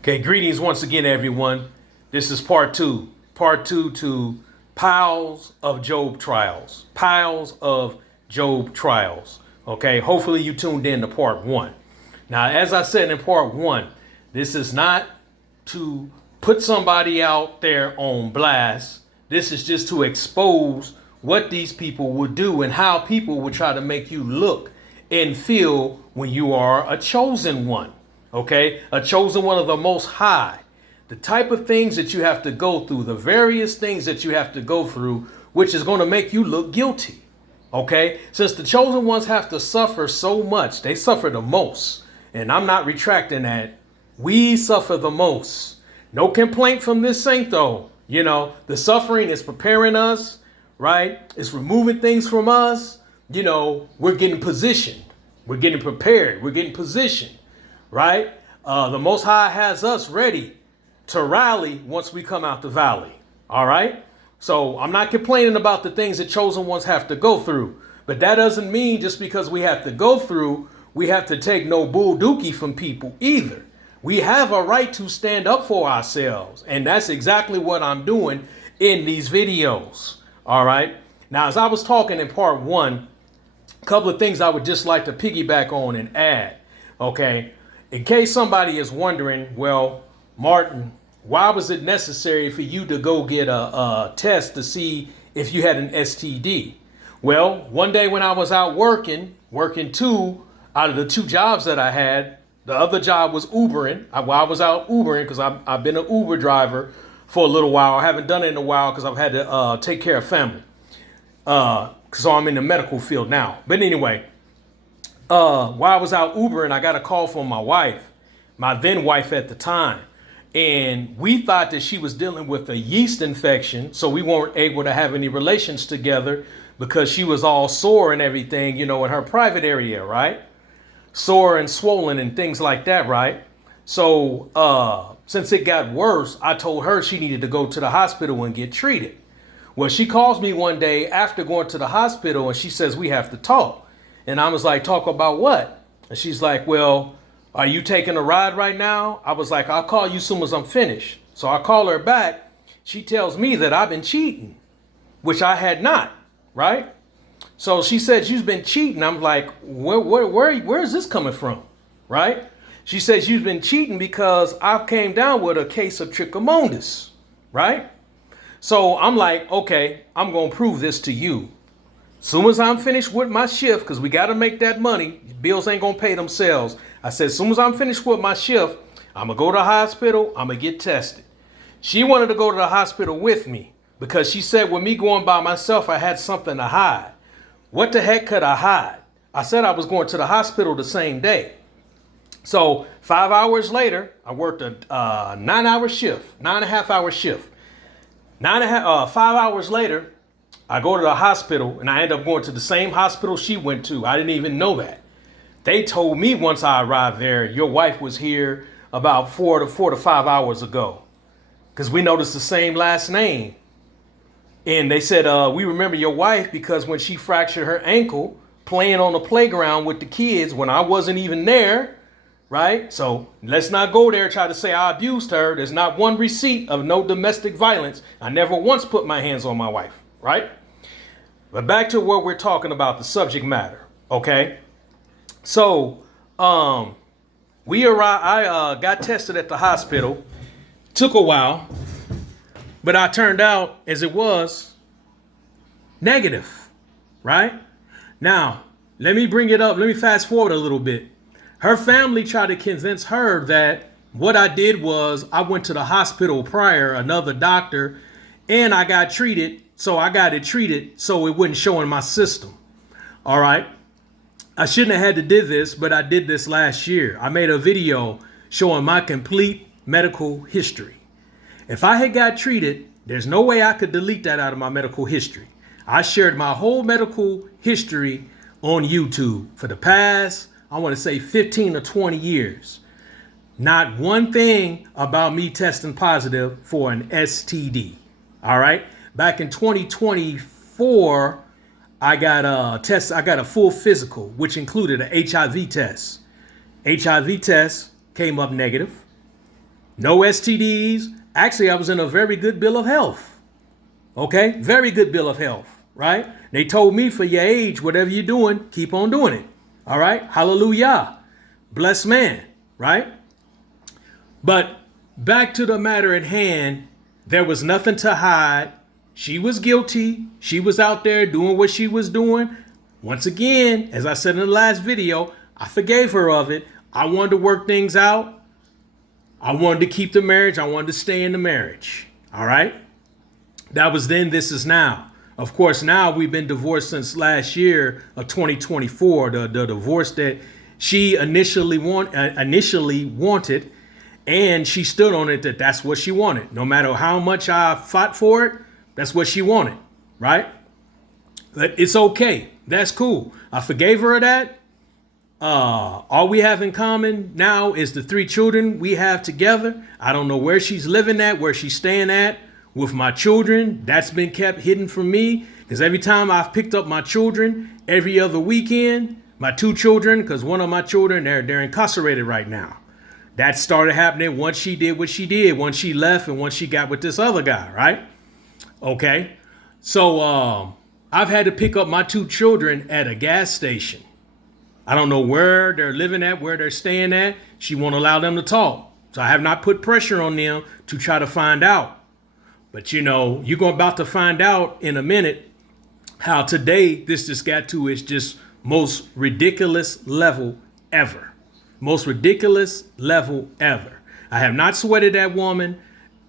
Okay, greetings once again, everyone. This is part two to piles of Job trials, piles of Job trials. Okay, hopefully you tuned in to part one. Now, as I said in part one, this is not to put somebody out there on blast. This is just to expose what these people would do and how people would try to make you look and feel when you are a chosen one. Okay, a chosen one of the Most High. The type of things that you have to go through, the various things that you have to go through, which is going to make you look guilty. Okay, since the chosen ones have to suffer so much, they suffer the most. And I'm not retracting that. We suffer the most. No complaint from this saint, though. You know, the suffering is preparing us, right? It's removing things from us. You know, we're getting positioned. We're getting prepared. We're getting positioned. Right? The Most High has us ready to rally once we come out the valley. All right? So I'm not complaining about the things that chosen ones have to go through. But that doesn't mean just because we have to go through, we have to take no bull dookie from people either. We have a right to stand up for ourselves. And that's exactly what I'm doing in these videos. All right? Now, as I was talking in part one, a couple of things I would just like to piggyback on and add. Okay? In case somebody is wondering, well, Martin, why was it necessary for you to go get a test to see if you had an STD? Well, one day when I was out working two out of the two jobs that I had, the other job was Ubering. I was out Ubering because I've been an Uber driver for a little while. I haven't done it in a while because I've had to take care of family. So I'm in the medical field now. But anyway, while I was out Ubering, I got a call from my wife, my then wife at the time. And we thought that she was dealing with a yeast infection. So we weren't able to have any relations together because she was all sore and everything, you know, in her private area, right? Sore and swollen and things like that, right? So since it got worse, I told her she needed to go to the hospital and get treated. Well, she calls me one day after going to the hospital and she says, we have to talk. And I was like, talk about what? And she's like, well, are you taking a ride right now? I was like, I'll call you as soon as I'm finished. So I call her back. She tells me that I've been cheating, which I had not, right? So she said, you've been cheating. I'm like, where is this coming from, right? She says, you've been cheating because I came down with a case of trichomonas, right? So I'm like, okay, I'm going to prove this to you. Soon as I'm finished with my shift, because we got to make that money, bills ain't going to pay themselves. I said, as soon as I'm finished with my shift, I'm going to go to the hospital. I'm going to get tested. She wanted to go to the hospital with me because she said with me going by myself, I had something to hide. What the heck could I hide? I said I was going to the hospital the same day. So 5 hours later, I worked a 9-hour shift, 9.5-hour shift. 5 hours later, I go to the hospital and I end up going to the same hospital she went to. I didn't even know that. They told me once I arrived there, your wife was here about 4 to 5 hours ago because we noticed the same last name. And they said, we remember your wife because when she fractured her ankle playing on the playground with the kids when I wasn't even there, right? So let's not go there and try to say I abused her. There's not one receipt of no domestic violence. I never once put my hands on my wife, right? But back to what we're talking about, the subject matter, okay? So we arrived. I got tested at the hospital. Took a while, but I turned out as it was negative, right? Now, let me bring it up. Let me fast forward a little bit. Her family tried to convince her that what I did was I went to the hospital prior, another doctor, and I got treated. So I got it treated so it wouldn't show in my system. All right. I shouldn't have had to do this, but I did this last year. I made a video showing my complete medical history. If I had got treated, there's no way I could delete that out of my medical history. I shared my whole medical history on YouTube for the past, I want to say 15 or 20 years. Not one thing about me testing positive for an STD. All right. Back in 2024, I got a test. I got a full physical, which included an HIV test. HIV test came up negative. no STDs. Actually, I was in a very good bill of health. Okay, very good bill of health, right? They told me for your age, whatever you're doing, keep on doing it. All right, hallelujah. Blessed man, right? But back to the matter at hand, there was nothing to hide. She was guilty. She was out there doing what she was doing. Once again, as I said in the last video, I forgave her of it. I wanted to work things out. I wanted to keep the marriage. I wanted to stay in the marriage. All right. That was then. This is now. Of course, now we've been divorced since last year of 2024. The divorce that she initially wanted, and she stood on it that that's what she wanted. No matter how much I fought for it, that's what she wanted. Right. But it's okay. That's cool. I forgave her of that. All we have in common now is the 3 children we have together. I don't know where she's living at, where she's staying at with my children. That's been kept hidden from me because every time I've picked up my children every other weekend, my 2 children, because one of my children, they're incarcerated right now. That started happening once she did what she did, once she left and once she got with this other guy, right? Okay. So, I've had to pick up my 2 children at a gas station. I don't know where they're living at, where they're staying at. She won't allow them to talk. So I have not put pressure on them to try to find out. But you're about to find out in a minute how today this just got to its just most ridiculous level ever. Most ridiculous level ever. I have not sweated that woman.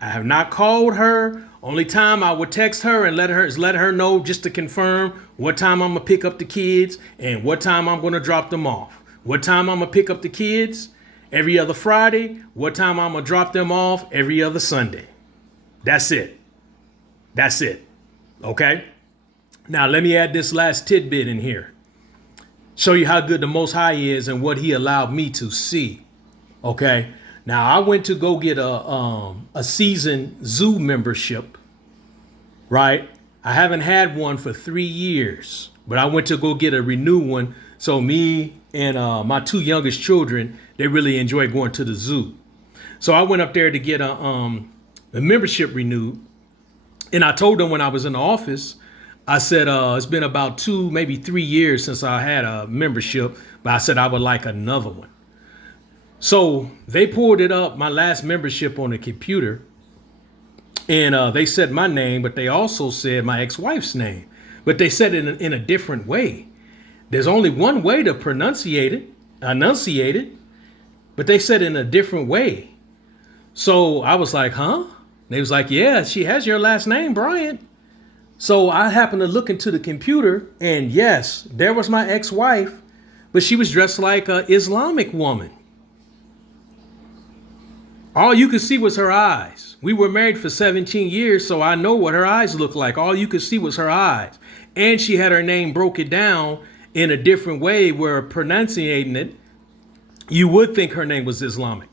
I have not called her. Only time I would text her and let her know just to confirm what time I'm going to pick up the kids and what time I'm going to drop them off. What time I'm going to pick up the kids every other Friday. What time I'm going to drop them off every other Sunday. That's it. That's it. Okay. Now let me add this last tidbit in here. Show you how good the Most High is and what he allowed me to see. Okay. Now, I went to go get a season zoo membership, right? I haven't had one for 3 years, but I went to go get a renew one. So me and my 2 youngest children, they really enjoy going to the zoo. So I went up there to get a membership renewed. And I told them when I was in the office, I said, it's been about 2, maybe 3 years since I had a membership, but I said I would like another one. So they pulled it up, my last membership on the computer, and they said my name, but they also said my ex-wife's name, but they said it in a different way. There's only one way to enunciate it, but they said it in a different way. So I was like, huh? They was like, yeah, she has your last name, Brian. So I happened to look into the computer, and yes, there was my ex-wife, but she was dressed like an Islamic woman. All you could see was her eyes. We were married for 17 years, so I know what her eyes looked like. All you could see was her eyes. And she had her name broken down in a different way where pronunciating it, you would think her name was Islamic.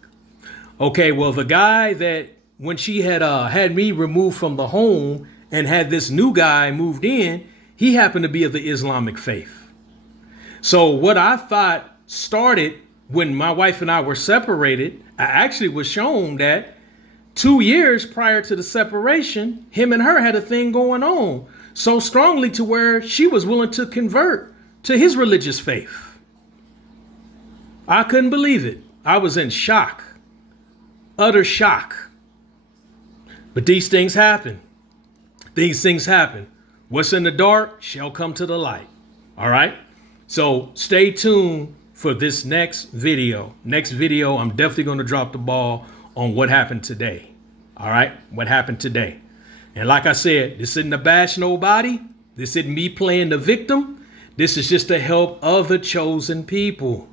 Okay, well, the guy that when she had me removed from the home and had this new guy moved in, he happened to be of the Islamic faith. So what I thought started when my wife and I were separated, I actually was shown that 2 years prior to the separation, him and her had a thing going on so strongly to where she was willing to convert to his religious faith. I couldn't believe it. I was in shock, utter shock. But these things happen. These things happen. What's in the dark shall come to the light. All right. So stay tuned for this next video. Next video, I'm definitely going to drop the ball on what happened today. All right. What happened today. And like I said, this isn't to bash nobody. This isn't me playing the victim. This is just to help other chosen people.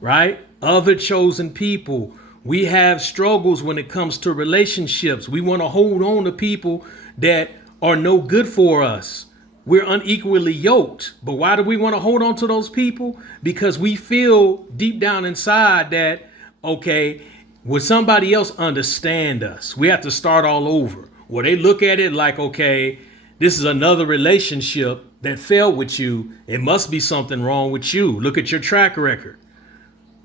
Right. Other chosen people. We have struggles when it comes to relationships. We want to hold on to people that are no good for us. We're unequally yoked. But why do we want to hold on to those people? Because we feel deep down inside that, okay, would somebody else understand us? We have to start all over. Well, they look at it like, okay, this is another relationship that failed with you. It must be something wrong with you. Look at your track record.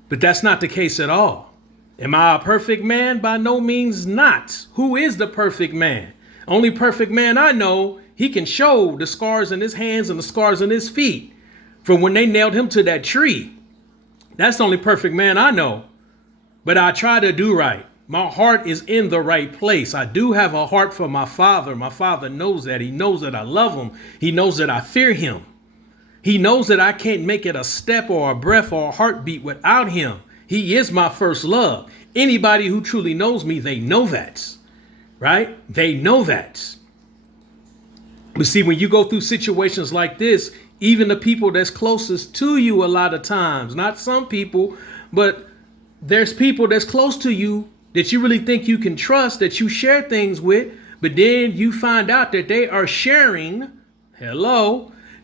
But that's not the case at all. Am I a perfect man? By no means not. Who is the perfect man? Only perfect man I know, he can show the scars in his hands and the scars in his feet from when they nailed him to that tree. That's the only perfect man I know. But I try to do right. My heart is in the right place. I do have a heart for my father. My father knows that. He knows that I love him. He knows that I fear him. He knows that I can't make it a step or a breath or a heartbeat without him. He is my first love. Anybody who truly knows me, they know that, right? They know that. But see, when you go through situations like this, even the people that's closest to you a lot of times, not some people, but there's people that's close to you that you really think you can trust, that you share things with, but then you find out that they are sharing,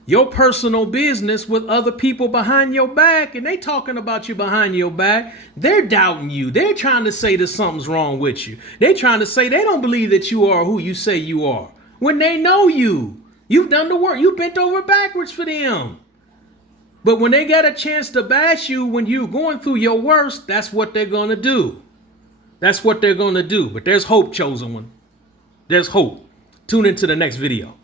your personal business with other people behind your back, and they talking about you behind your back. They're doubting you. They're trying to say that something's wrong with you. They're trying to say they don't believe that you are who you say you are when they know you. You've done the work. You bent over backwards for them. But when they get a chance to bash you when you're going through your worst, that's what they're going to do. That's what they're going to do. But there's hope, chosen one. There's hope. Tune into the next video.